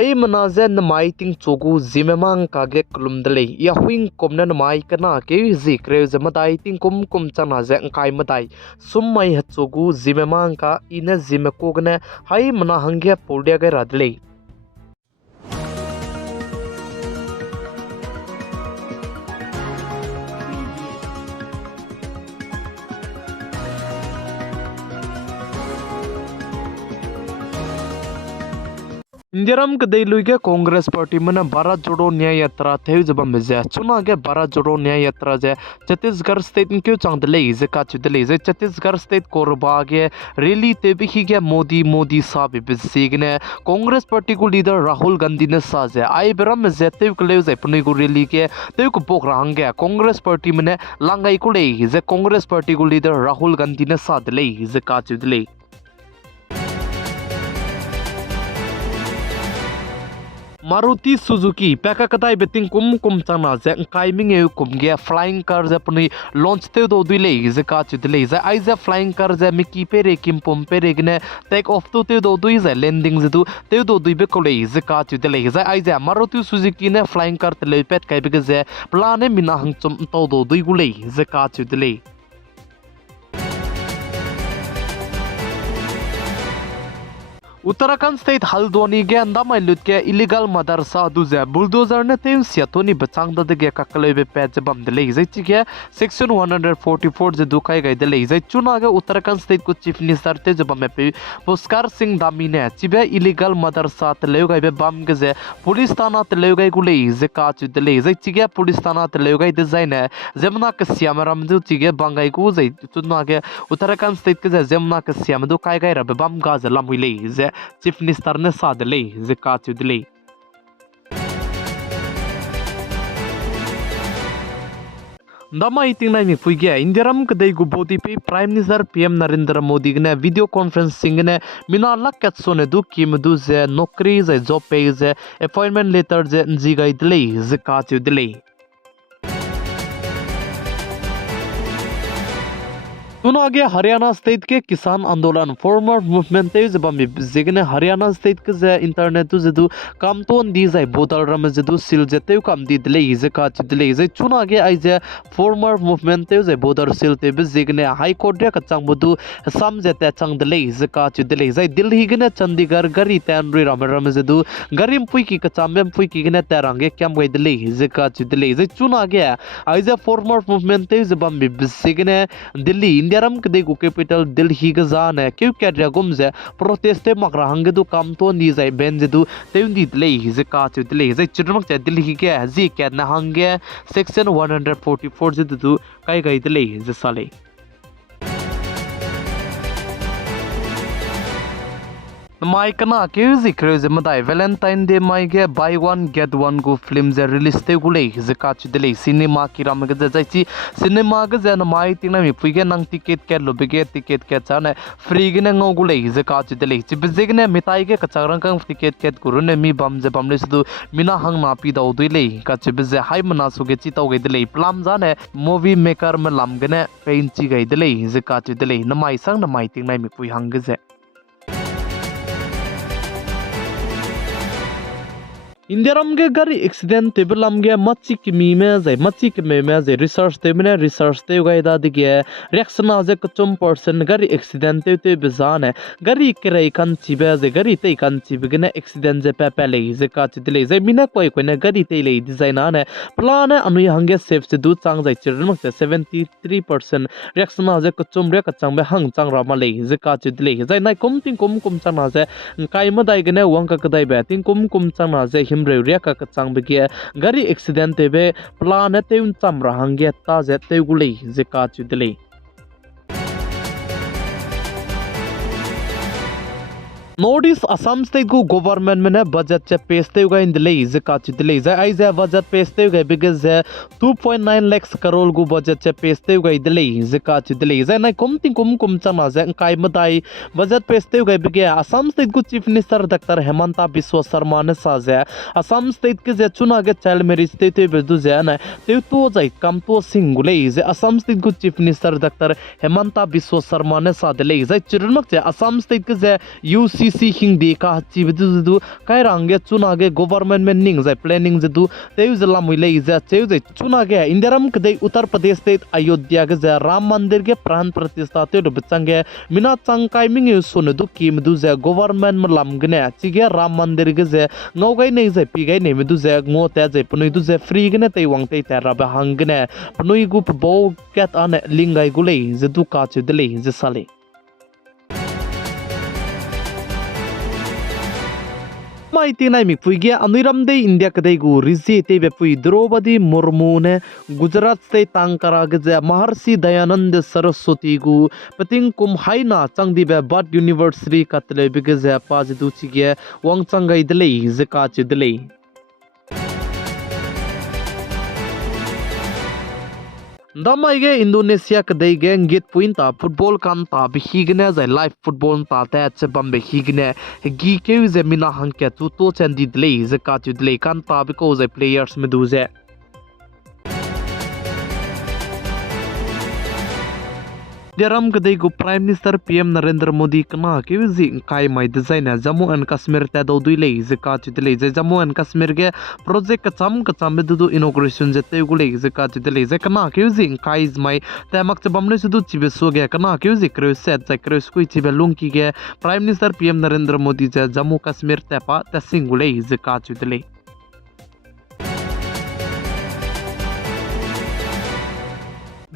hai manaze namai ting chogu zimemang kage klumdale ya huing komna namai kana ke zikre zamadai ting kum chana ze kai madai summai hachogu zimemang ka ina zimekogne hai mana hangya poldia ga radle इंदिराम कदई लुइगे Congress party में भारत जोड़ो न्याय यात्रा थे जब मिजे चुना के भारत जोड़ो न्याय यात्रा जे छत्तीसगढ़ स्टेट क्यों चांदले जे काचुदले जे छत्तीसगढ़ स्टेट कोरबागे रैली ते भी के मोदी साहब बिसिगने कांग्रेस पार्टी को लीडर राहुल गांधी ने साजे आई बरम जे ते कले जे पनी को रैली के ते को बोक रहांगे कांग्रेस पार्टी में लांगाई को ले जे कांग्रेस पार्टी को लीडर राहुल गांधी ने सादले जे काचुदले मारुति सुजुकी पैका कताई बेटिंग कुम चना जे काइमिंग ए कुम गे फ्लाइंग कार जे अपनी लॉन्च ते दो दुले जे का चुदले जे आई जे फ्लाइंग कार जे मिकी पेरे किम पम पेरे गने टेक ऑफ तो ते दो दुई जे लैंडिंग जे दु ते दो दुई बे कोले जे का चुदले जे आई जे मारुति सुजुकी ने फ्लाइंग कार तले पेट काय बे जे प्लाने मिना हंग चम तो दो दुई गुले जे का चुदले उत्तराखंड स्टेट हल्द्वानी के अंदर लुट के इलीगल मदरसा दुजे बुलडोजर ने तेम सियातोनी बचांग दगे ककले बे पेज बम दले जै चिके सेक्शन 144 जे दुखाई गई दले जै चुना के उत्तराखंड स्टेट को चीफ मिनिस्टर ते जब में पे पुष्कर सिंह दामी ने चिबे इलीगल मदरसा तले गई बे बम के जे पुलिस थाना तले गई गुले जे का दले जै चिके पुलिस थाना तले गई डिजाइन है जमुना के सियामरम दु चिके बंगाई को जै चुना के उत्तराखंड स्टेट के जमुना के सियाम दु काय गई रबे बम गाज लमुले जे चीफ मिनिस्टर ने सादले जे काचुदले दमा इतिंग नाइ फुइगे इंदिराम कदई गुबोदी पे prime minister PM Narendra Modi ने वीडियो कॉन्फ्रेंसिंग ने मिना लक्कत सोने दु किम दु जे नौकरी जे जॉब पे जे अपॉइंटमेंट लेटर जे जी गई दले जे काचुदले सुनो आगे हरियाणा स्टेट के किसान आंदोलन फॉर्मर मूवमेंट ते जब जिगने हरियाणा स्टेट के जे इंटरनेट जदु काम तोन दी जाय बोतल रम जदु सिल जते काम दी दले इजे का दिले जे चुना आगे आई जे फॉर्मर मूवमेंट ते जे बोदर सिल ते जिगने हाई कोर्ट रे कचांग बदु सम जते चंग दले इजे का दिले जे दिल्ली गने चंडीगढ़ गरी तैन रे रम जदु गरिम पुई की कचाम पुई की गने तेरंगे क्या गई दले इजे का दिले जे चुना आगे आई जे फॉर्मर मूवमेंट ते जब जिगने दिल्ली इंदिराम कदे को कैपिटल दिल्ली गजान है क्यों क्या रगम जे प्रोटेस्ट मकरा हंगे दो काम तो नी जाय बेन जे दु तेउंदी ले जे का चले जे चिरमक जे दिल्ली के जी के न हंगे सेक्शन 144 जे दु काय गई ले जे साले माई कना के जिक्र जे मदाई वैलेंटाइन डे माई के बाय वन गेट वन को फिल्म जे रिलीज ते गुले जे का दिले सिनेमा की राम के जाइची सिनेमा के जे माई तिना मी पुगे नंग टिकट के लोबेगे टिकट के चाने फ्री गे न गुले जे का दिले छि बिजेगने मिताई के कचारंग कंग टिकट के गुरुने मी बम जे बमले सदु मिना हंग ना पी दौ दुले का छि बिजे हाय मना सुगे छि तौ गे दिले प्लाम जाने मूवी मेकर में लमगने पेंची गई दिले जे का दिले नमाई संग नमाई तिना मी पुई हंग जे इंदिराम के गाड़ी एक्सीडेंट तेबलम गे मच्ची की मी में जे मच्ची के में जे रिसर्च ते में रिसर्च ते गई दा दिगे रिएक्शन आज कचम पर्सन गाड़ी एक्सीडेंट ते बेजान है गाड़ी करे कान चिबे जे गाड़ी ते कान चिबे ने एक्सीडेंट जे पेले जे का दिले जे मिना कोई ने गाड़ी ते ले डिजाइन आने प्लान है अनु हंगे सेफ से दु चांग जाय चिरम से 73% रिएक्शन आज कचम रे कचांग बे हंग चांग रा मले जे का दिले जे नाइ कुम चांग जे काय मदाय गने वंग का कदाय बे तिंग कुम चांग जे रेवरिया का कचांग बगे गाड़ी एक्सीडेंट तेबे प्लान ते उन चमरा हंगे ता जे ते गुले जे का दिले नॉर्थ ईस्ट असम स्टेट को गवर्नमेंट में बजट चे पेस्ते हुए इन दिले जे का दिले जे आई जे बजट पेस्ते हुए बिकॉज़ 2.9 लाख करोड़ को बजट चे पेस्ते हुए दिले जे का दिले जे ना कुम चना जे काय मदाई बजट पेस्ते हुए बिगे असम स्टेट को chief minister doctor Hemant Biswa Sharma ने साजे असम स्टेट के जे चुना के चाइल्ड मैरिज ते बेदु जे ना ते तो जाय कम तो सिंगुले जे असम स्टेट को chief minister doctor Hemant Biswa Sharma ने सादले जे चिरनक जे असम स्टेट के जे UCC UCC hingde ka chi bedu kai range chuna ge government men ning zai planning jedu teu zela muile iza teu zai chuna ge indiaram kdei Uttar Pradesh state Ayodhya ge za Ram Mandir ge pran pratishtha teu do bchange mina changkai mingi sonu du kim du za government malam gne chi ge Ram Mandir ge za ngaugai nei zai pi gai nei medu za ngo ta zai punui du za free gne tei wang tei ta ra ba hang gne punui gu bo ket an lingai gulei jedu ka chu dele je sale mai tinai mi puige anuiram de India kadai gu rizi te be pui Draupadi Murmu ne Gujarat state tangkara ge Maharshi Dayanand Saraswati gu pating kum haina changdi be Bad University katle be ge pa jidu chi ge wang changai dele je ka chi dele Damaige Indonesia kadai geng git puinta football kan ta bihigne zai live football ta ta che bambe higne gi ke ze mina hanke tu to chandi dlei ze ka tu dlei kan ta because players meduze Deram kadai gu Prime Minister PM Narendra Modi kana ke zi kai mai design Jammu and Kashmir ta do duilei ze ka chu dlei ze Jammu and Kashmir ge project ka cham du inauguration je te gulei ze ka chu dlei ze kana ke zi kai mai ta mak chabam ne su du chibe so ge kana ke zi kre set za kre skui chibe lungki ge Prime Minister PM Narendra Modi je Jammu Kashmir ta pa ta singulei ze ka chu dlei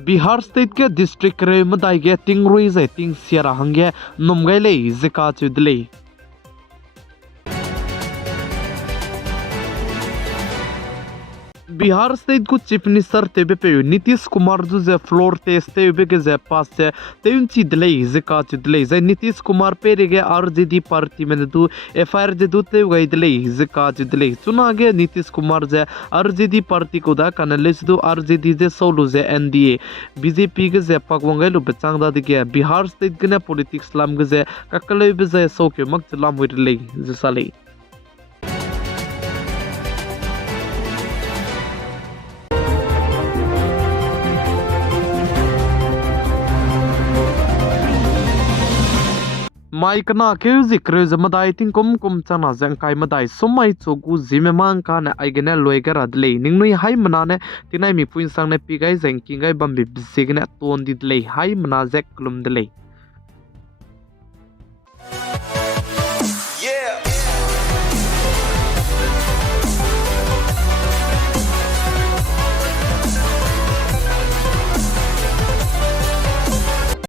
Bihar state ke district re madai ge tingrui zai ting siara hangge nomgai lei zika chudlei Bihar state ku chief minister tebe pe Nitish Kumar ju ze floor test tebe ge ze pass se teunchi dlei zika chudlei zai Nitish Kumar pe re ge RJD party men du FIR je du te gai dlei zika chudlei chuna ge Nitish Kumar je RJD party ko da kanale du RJD je solo je NDA BJP ge ze pagwangai lu bechang da de ge Bihar state ge na politics lam ge ze kakalei be ze soke mak chlam wirlei je salei mai kana ke zikre zamadai tin kum chana jangkai madai somai chogu Zeme mang kana aigena loigara dlei ningnui hai manane tinai mi puin sang ne pigai jangkingai bambi bisigne ton di dlei hai mana jek klum dlei